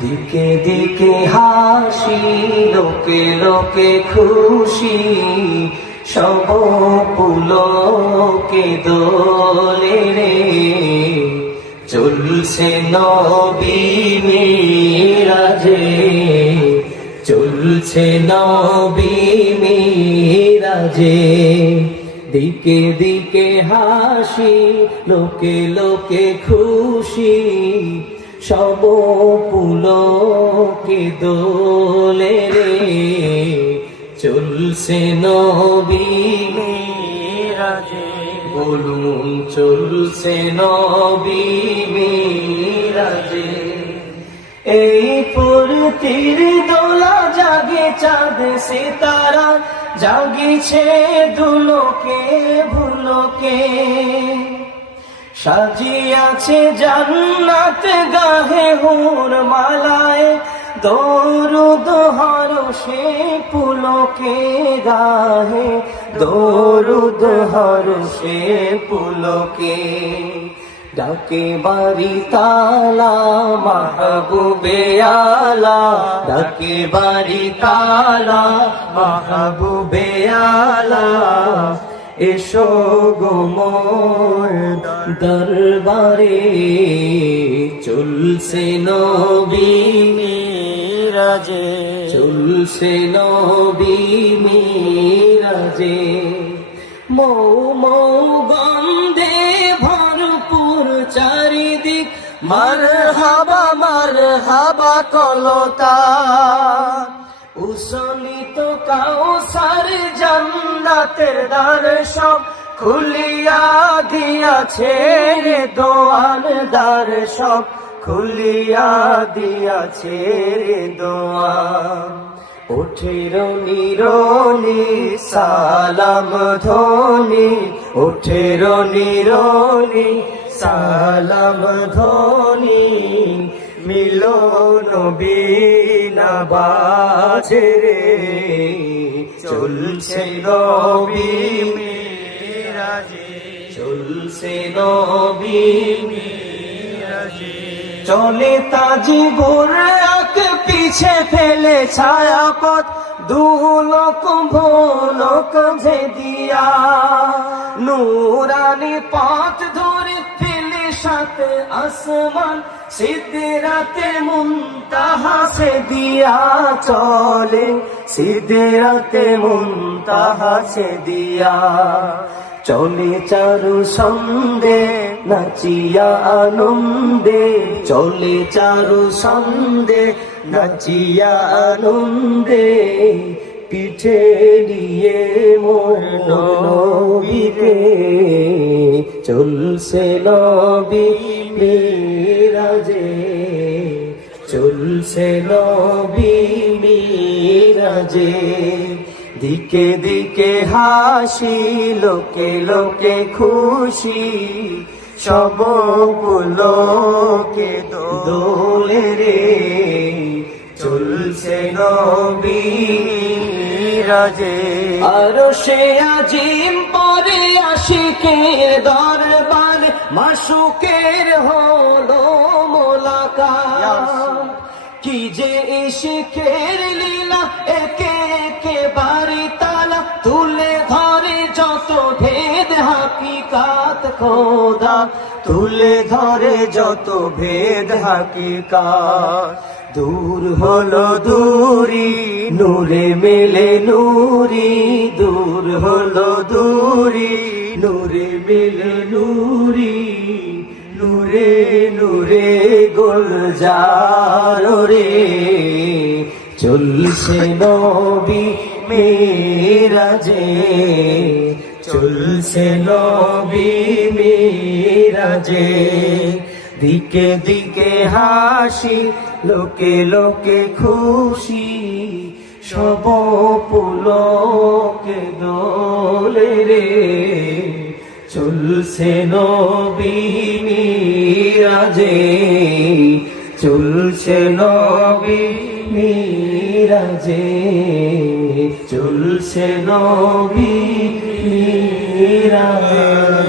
দিকে দিকে হাসি, লোকে লোকে খুশি, সব পুলকে দোলে রে। চলছে নবী মিরাজে, চলছে নবী মিরাজে। দিকে দিকে হাসি, লোকে লোকে খুশি সব পুলকে দোলে রে, চলছে নবী বলুন, চলছে নবী মিরাজে। এই ফুরতির দোলা জাগে চাঁদ, সিতারা জাগিছে দুলোকে, ভুলোকে। সাজিয়াছে জান্নাত গাহে হুর মালায়। দৌরুদ সে পুলকে গাহে। দৌরুদ সে পুলকে ডাকে বাড়ি তালা মাহবুবে আলা। ডাকে বাড়ি তালা মাহবুবে আলা। এসো গো মোর দরবারে চলছে নবী মিরাজে। চলছে নবী মিরাজে। মৌ মৌ গন্ধে ভরপুর চারিদিক মার হাবা মার হাবা কলতা উসলিত কাউসার জান্নাতের দ্বার সব খুলিয়া দিয়াছে রে দোয়ার দ্বার সব খুলিয়া দিয়াছে রে দোয়ার ওঠের নিরনি সালাম ধ্বনি। ওঠের নিরনি সালাম ধ্বনি। মিলন বিনা বাজে চলছে রবি মিরাজে। চলছে রবি মিরাজে। চলে তাজি গোরাক পিছে ফেলে ছায়াপথ। দুলক ভোলক ভেদিয়া। নুরানি আসমান সিদ্ধিরাতে মুন্তাহা সে দিয়া চলে। সিদ্ধিরাতে মুন্তাহা সে দিয়া চলে চারু সন্দে নাচিয়া আনন্দে। চলে চারু সন্দে নাচিয়া আনন্দে। পিঠে নিয়ে মোর নবীরে চলছে নবী চলছে নবী দিকে দিকে হাসি, লোকে লোকে খুশি, সব লোকে দোলে রে। চলছে নবী রাজে আর সে আজিম পরে আশিকের দরবার, মাসুকের হলো মোলাকাত। কি যে ইশিকের লীলা, একে একে বাড়ি তালা। তুলে ধরে যত ভেদ, হাকিকাত খোদা। তুলে ধরে যত ভেদ, হাকিকাত। দূর হলো দূরি, নূরে মেলে নূরি। দূর হলো দূরি, নূরে মেলে নূরি। নূরে নূরে গুলজার রে, চলছে নবী মেরাজে, চলছে নবী মেরাজে। দিকে দিকে হাসি, লোকে লোকে খুশি, সব পুলকে দোলে রে। চলছে নবী মিরাজে চলছে নবী মিরাজে চলছে নবী মিরাজে।